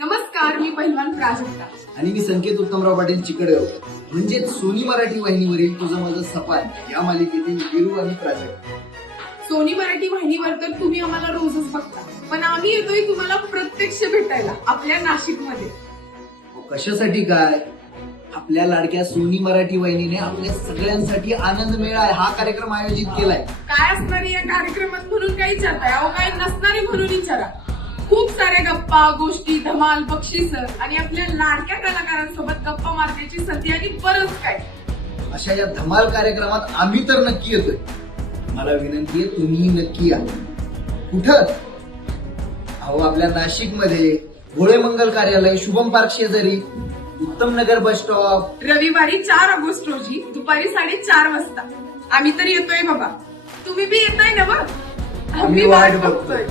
नमस्कार, मी पहिलवान प्राजक्ता. आणि मी संकेत उत्तमराव पाटील चिकडगाव. म्हणजेच सोनी मराठी वाहिनीवरील तुझं माझं सपान या मालिकेतील वीरू आणि प्राजक्त. सोनी मराठी वाहिनीवर तर तुम्ही आम्हाला रोजच बघता, पण आम्ही येतोय तुम्हाला प्रत्यक्ष भेटायला आपल्या नाशिकमध्ये. कशासाठी काय? आपल्या लाडक्या सोनी मराठी वाहिनीने आपल्या सगळ्यांसाठी आनंद मेळा हा कार्यक्रम आयोजित केलाय. काय असणार या कार्यक्रमात म्हणून काही विचारताय? अहो, काय नसणारे म्हणून विचारा. खूप साऱ्या गप्पा गोष्टी, धमाल, बक्षीस आणि आपल्या लाडक्या कलाकारांसोबत गप्पा मारण्याची संधी आणि बरंच काय. अशा या धमाल कार्यक्रमात आम्ही तर नक्की येतोय. मला विनंती आहे तुम्ही नक्की या. कुठं? अहो, आपल्या नाशिकमध्ये भोळे मंगल कार्यालय, शुभम पार्क शेजारी, उत्तम नगर बस स्टॉप. रविवारी 4 ऑगस्ट रोजी दुपारी 4:30 वाजता. आम्ही तर येतोय बाबा. तुम्ही बी येताय ना? बा आम्ही वाट बघतोय.